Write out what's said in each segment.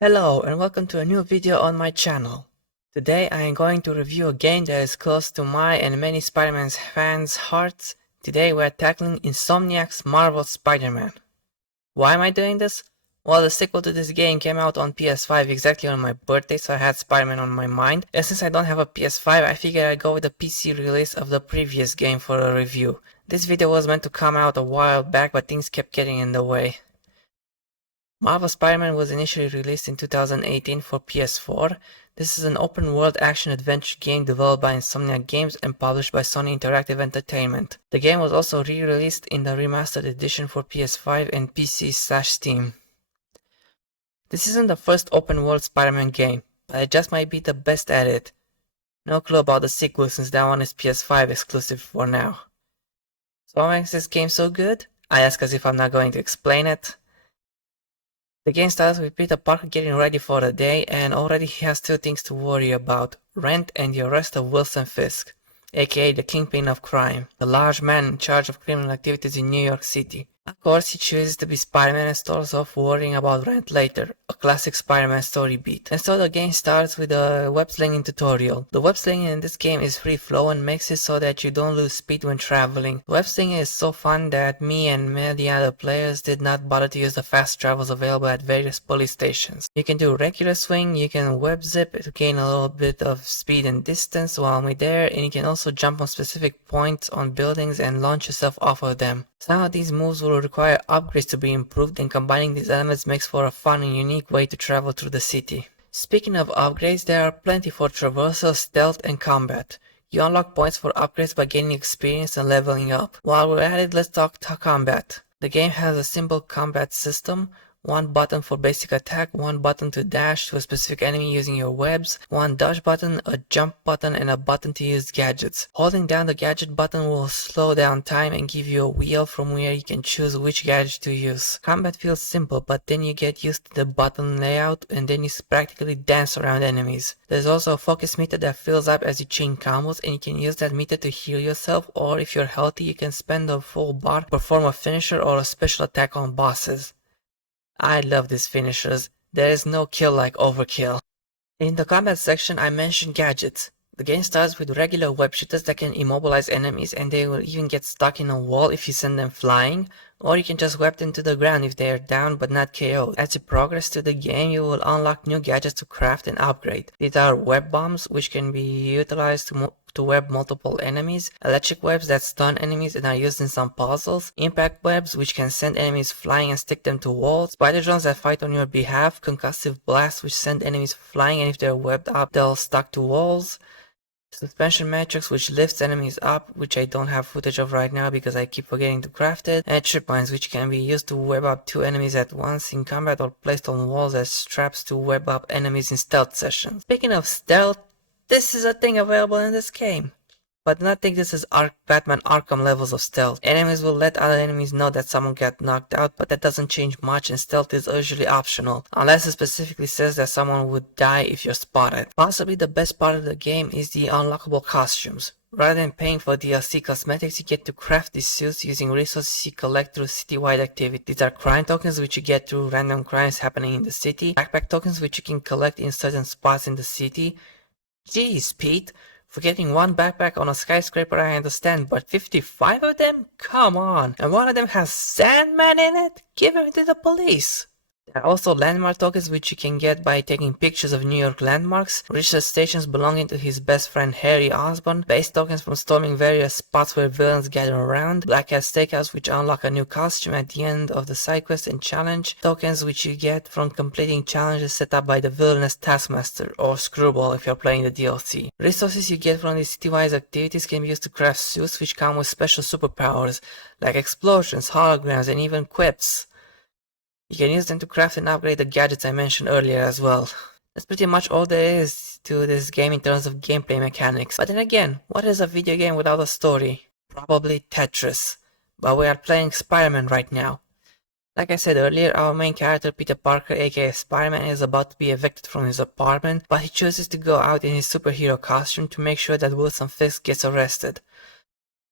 Hello and welcome to a new video on my channel. Today I am going to review a game that is close to my and many Spider-Man fans' hearts. Today we are tackling Insomniac's Marvel's Spider-Man. Why am I doing this? Well, the sequel to this game came out on PS5 exactly on my birthday, so I had Spider-Man on my mind. And since I don't have a PS5, I figured I'd go with the PC release of the previous game for a review. This video was meant to come out a while back, but things kept getting in the way. Marvel Spider-Man was initially released in 2018 for PS4. This is an open-world action-adventure game developed by Insomniac Games and published by Sony Interactive Entertainment. The game was also re-released in the remastered edition for PS5 and PC/Steam. This isn't the first open-world Spider-Man game, but it just might be the best at it. No clue about the sequel since that one is PS5 exclusive for now. So what makes this game so good? I ask as if I'm not going to explain it. The game starts with Peter Parker getting ready for the day, and already he has two things to worry about: rent and the arrest of Wilson Fisk, aka the Kingpin of Crime, the large man in charge of criminal activities in New York City. Of course, he chooses to be Spider-Man and starts off worrying about rent later, a classic Spider-Man story beat. And so the game starts with a web slinging tutorial. The web slinging in this game is free flow and makes it so that you don't lose speed when traveling. Web slinging is so fun that me and many other players did not bother to use the fast travels available at various police stations. You can do regular swing, you can web zip to gain a little bit of speed and distance while midair, and you can also jump on specific points on buildings and launch yourself off of them. Some of these moves will require upgrades to be improved, and combining these elements makes for a fun and unique way to travel through the city. Speaking of upgrades, there are plenty for traversal, stealth, and combat. You unlock points for upgrades by gaining experience and leveling up. While we're at it, let's talk combat. The game has a simple combat system. One button for basic attack, one button to dash to a specific enemy using your webs, one dodge button, a jump button, and a button to use gadgets. Holding down the gadget button will slow down time and give you a wheel from where you can choose which gadget to use. Combat feels simple, but then you get used to the button layout and then you practically dance around enemies. There's also a focus meter that fills up as you chain combos, and you can use that meter to heal yourself, or if you're healthy you can spend a full bar to perform a finisher or a special attack on bosses. I love these finishers. There is no kill like overkill. In the combat section I mentioned gadgets. The game starts with regular web shooters that can immobilize enemies, and they will even get stuck in a wall if you send them flying, or you can just web them to the ground if they are down but not KO'd. As you progress through the game, you will unlock new gadgets to craft and upgrade. These are web bombs, which can be utilized to web multiple enemies, electric webs that stun enemies and are used in some puzzles, impact webs which can send enemies flying and stick them to walls, spider drones that fight on your behalf, concussive blasts which send enemies flying and if they're webbed up they'll stuck to walls, suspension matrix which lifts enemies up, which I don't have footage of right now because I keep forgetting to craft it, and trip mines which can be used to web up two enemies at once in combat or placed on walls as straps to web up enemies in stealth sessions. Speaking of stealth, this is a thing available in this game. But do not think this is Batman Arkham levels of stealth. Enemies will let other enemies know that someone got knocked out, but that doesn't change much, and stealth is usually optional, unless it specifically says that someone would die if you're spotted. Possibly the best part of the game is the unlockable costumes. Rather than paying for DLC cosmetics, you get to craft these suits using resources you collect through citywide activities. These are crime tokens which you get through random crimes happening in the city, backpack tokens which you can collect in certain spots in the city. Jeez, Pete. For getting one backpack on a skyscraper I understand, but 55 of them? Come on! And one of them has Sandman in it? Give him to the police! There are also landmark tokens which you can get by taking pictures of New York landmarks, research stations belonging to his best friend Harry Osborn, base tokens from storming various spots where villains gather around, Black Cat Steakhouse which unlock a new costume at the end of the side quest and challenge, tokens which you get from completing challenges set up by the villainous Taskmaster, or Screwball if you're playing the DLC. Resources you get from these citywide activities can be used to craft suits which come with special superpowers, like explosions, holograms, and even quips. You can use them to craft and upgrade the gadgets I mentioned earlier as well. That's pretty much all there is to this game in terms of gameplay mechanics. But then again, what is a video game without a story? Probably Tetris. But we are playing Spider-Man right now. Like I said earlier, our main character Peter Parker aka Spider-Man is about to be evicted from his apartment, but he chooses to go out in his superhero costume to make sure that Wilson Fisk gets arrested.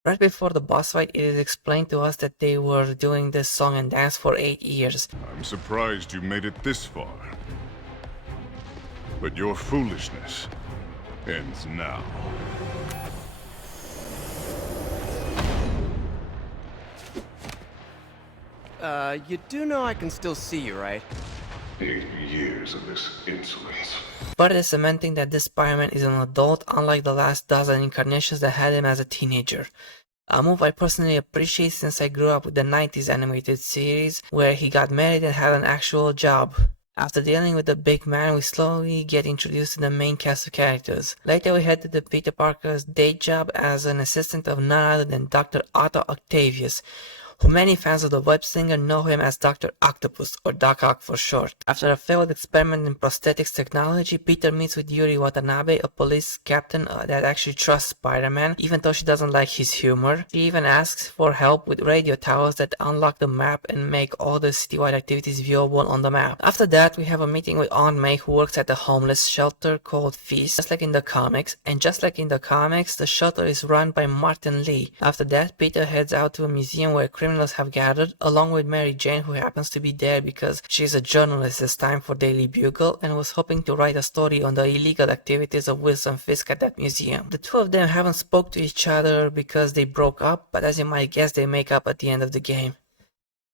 Right before the boss fight, it is explained to us that they were doing this song and dance for 8 years. I'm surprised you made it this far. But your foolishness ends now. You do know I can still see you, right? 8 years of this insolence. Further cementing that this Spider-Man is an adult, unlike the last dozen incarnations that had him as a teenager. A move I personally appreciate since I grew up with the 90s animated series, where he got married and had an actual job. After dealing with the big man, we slowly get introduced to the main cast of characters. Later we head to the Peter Parker's day job as an assistant of none other than Dr. Otto Octavius, who many fans of the web slinger know him as Dr. Octopus, or Doc Ock for short. After a failed experiment in prosthetics technology, Peter meets with Yuri Watanabe, a police captain that actually trusts Spider-Man, even though she doesn't like his humor. She even asks for help with radio towers that unlock the map and make all the citywide activities viewable on the map. After that, we have a meeting with Aunt May, who works at a homeless shelter called Feast, just like in the comics. And just like in the comics, the shelter is run by Martin Lee. After that, Peter heads out to a museum where criminals have gathered, along with Mary Jane, who happens to be there because she's a journalist this time for Daily Bugle and was hoping to write a story on the illegal activities of Wilson Fisk at that museum. The two of them haven't spoke to each other because they broke up, but as you might guess, they make up at the end of the game.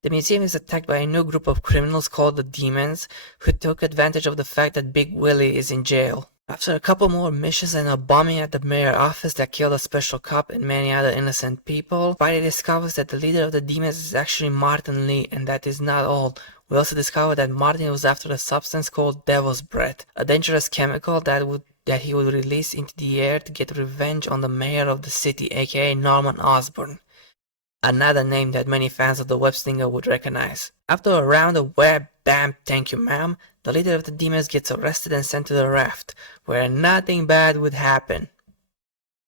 The museum is attacked by a new group of criminals called the Demons, who took advantage of the fact that Big Willie is in jail. After a couple more missions and a bombing at the mayor's office that killed a special cop and many other innocent people, Spidey discovers that the leader of the Demons is actually Martin Lee, and that is not all. We also discover that Martin was after a substance called Devil's Breath, a dangerous chemical that he would release into the air to get revenge on the mayor of the city, aka Norman Osborn. Another name that many fans of the web slinger would recognize. After a round of web bam thank you ma'am, the leader of the Demons gets arrested and sent to the raft, where nothing bad would happen.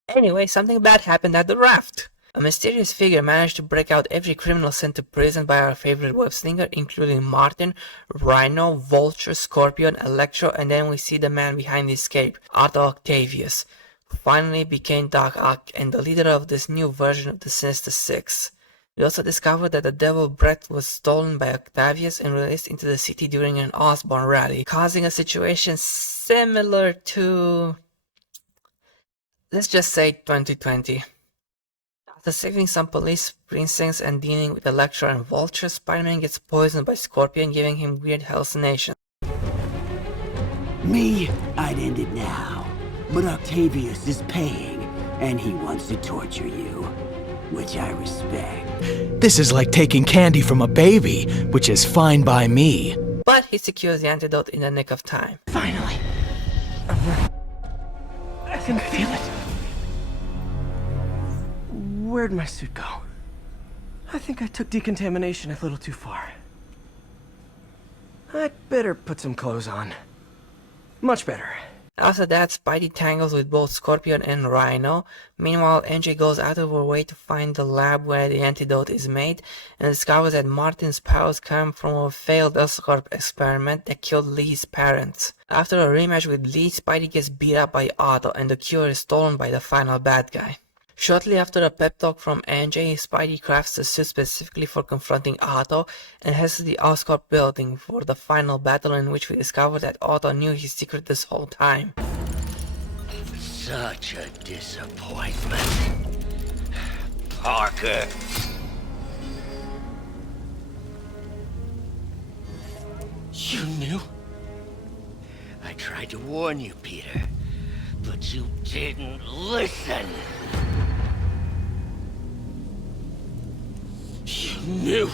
Anyway, something bad happened at the raft. A mysterious figure managed to break out every criminal sent to prison by our favorite web slinger, including Martin, Rhino, Vulture, Scorpion, Electro, and then we see the man behind the escape, Otto Octavius, who finally became Doc Ock and the leader of this new version of the Sinister Six. We also discovered that the Devil Breath was stolen by Octavius and released into the city during an Osborn rally, causing a situation similar to, let's just say, 2020. After saving some police precincts and dealing with Electro and Vulture, Spider-Man gets poisoned by Scorpion, giving him weird hallucinations. Me, I'd end it now. But Octavius is paying, and he wants to torture you, which I respect. This is like taking candy from a baby, which is fine by me. But he secures the antidote in the nick of time. Finally. I can feel it. Where'd my suit go? I think I took decontamination a little too far. I'd better put some clothes on. Much better. After that, Spidey tangles with both Scorpion and Rhino. Meanwhile, MJ goes out of her way to find the lab where the antidote is made and discovers that Martin's powers come from a failed Oscorp experiment that killed Lee's parents. After a rematch with Lee, Spidey gets beat up by Otto and the cure is stolen by the final bad guy. Shortly after a pep talk from MJ, Spidey crafts a suit specifically for confronting Otto and heads to the Oscorp building for the final battle, in which we discover that Otto knew his secret this whole time. Such a disappointment. Parker. You knew? I tried to warn you, Peter, but you didn't listen. You knew?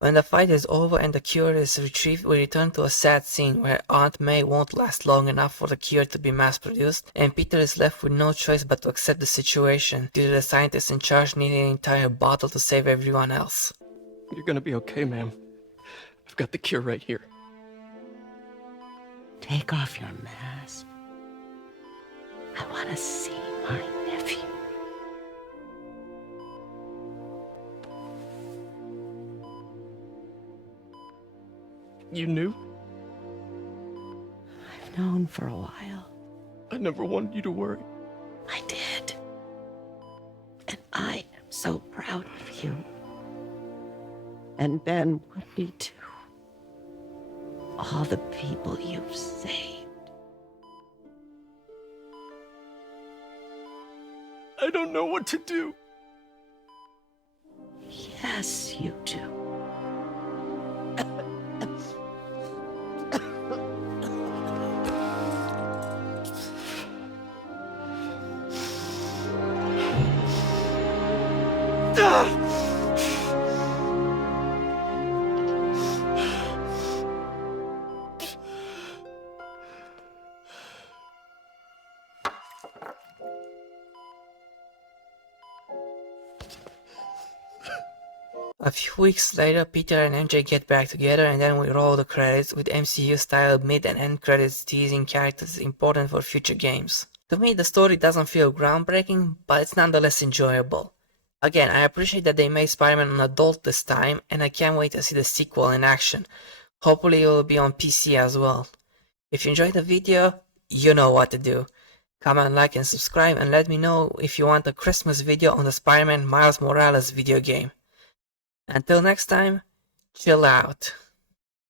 When the fight is over and the cure is retrieved, we return to a sad scene where Aunt May won't last long enough for the cure to be mass-produced, and Peter is left with no choice but to accept the situation, due to the scientists in charge needing an entire bottle to save everyone else. You're gonna be okay, ma'am. I've got the cure right here. Take off your mask. I want to see my nephew. You knew? I've known for a while. I never wanted you to worry. I did. And I am so proud of you. And Ben would be too. All the people you've saved. I don't know what to do. Yes, you do. A few weeks later, Peter and MJ get back together, and then we roll the credits with MCU-style mid and end credits teasing characters important for future games. To me, the story doesn't feel groundbreaking, but it's nonetheless enjoyable. Again, I appreciate that they made Spider-Man an adult this time, and I can't wait to see the sequel in action. Hopefully it will be on PC as well. If you enjoyed the video, you know what to do. Comment, like, and subscribe, and let me know if you want a Christmas video on the Spider-Man Miles Morales video game. Until next time, chill out.